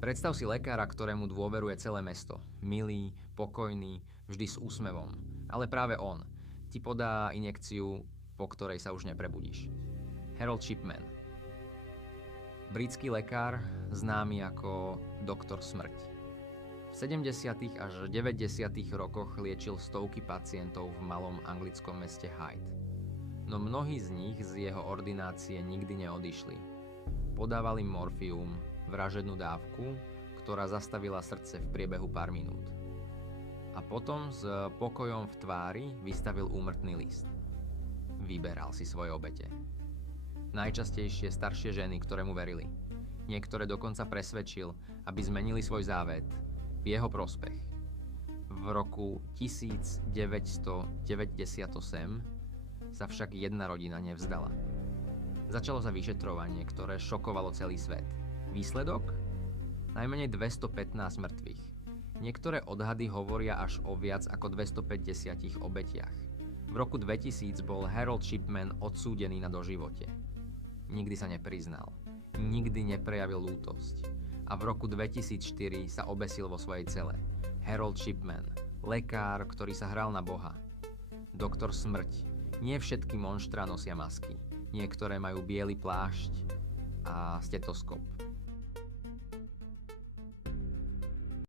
Predstav si lekára, ktorému dôveruje celé mesto. Milý, pokojný, vždy s úsmevom. Ale práve on ti podá injekciu, po ktorej sa už neprebudíš. Harold Shipman. Britský lekár, známy ako doktor smrť. V 70. až 90. rokoch liečil stovky pacientov v malom anglickom meste Hyde. No mnohí z nich z jeho ordinácie nikdy neodišli. Podával im morfium, vražednú dávku, ktorá zastavila srdce v priebehu pár minút. A potom s pokojom v tvári vystavil úmrtný list. Vyberal si svoje obete. Najčastejšie staršie ženy, ktoré mu verili. Niektoré dokonca presvedčil, aby zmenili svoj závet v jeho prospech. V roku 1998 sa však jedna rodina nevzdala. Začalo sa vyšetrovanie, ktoré šokovalo celý svet. Výsledok? Najmenej 215 mŕtvych. Niektoré odhady hovoria až o viac ako 250 obetiach. V roku 2000 bol Harold Shipman odsúdený na doživote. Nikdy sa nepriznal. Nikdy neprejavil lútosť. A v roku 2004 sa obesil vo svojej cele. Harold Shipman, lekár, ktorý sa hral na Boha. Doktor smrť. Nie všetky monštrá nosia masky. Niektoré majú biely plášť a stetoskop.